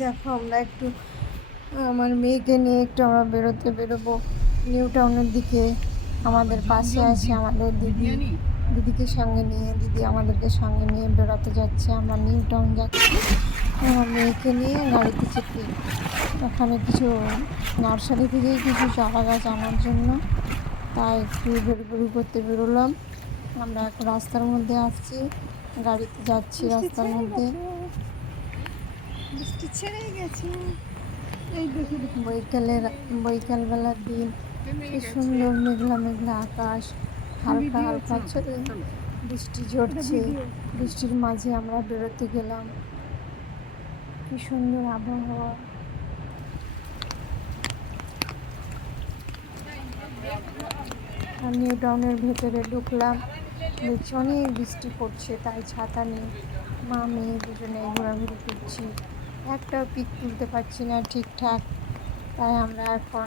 দেখো আমরা একটু আমার মেয়েকে নিয়ে একটু আমরা বেরোবো নিউ টাউনের দিকে। আমাদের পাশে আছে আমাদের দিদিকে সঙ্গে নিয়ে, দিদি আমাদেরকে সঙ্গে নিয়ে বেরোতে যাচ্ছে। আমরা নিউ টাউন যাচ্ছি আমার মেয়েকে নিয়ে গাড়িতে চেপে। ওখানে কিছু নার্সারি থেকেই কিছু চারা গাছ আনার জন্য, তাই একটু বেরু করতে বেরোলাম। আমরা এখন রাস্তার মধ্যে আসছি, গাড়িতে যাচ্ছি রাস্তার মধ্যে। বৃষ্টি ছেড়ে গেছে। বৈকালবেলার দিন, কি সুন্দর মেঘলা মেঘলা আকাশ, হালকা হালকা বৃষ্টি ঝরছে। বৃষ্টির মাঝে আমরা বেরোতে গেলাম, কি সুন্দর আবহাওয়া। আর নিউ টাউনের ভেতরে ঢুকলাম, দেখছি অনেক বৃষ্টি পড়ছে, তাই ছাতা নিয়ে মা মেয়ে দুজনে ঘোরাঘুরি করছি। একটাও পিক তুলতে পারছি না ঠিকঠাক, তাই আমরা এখন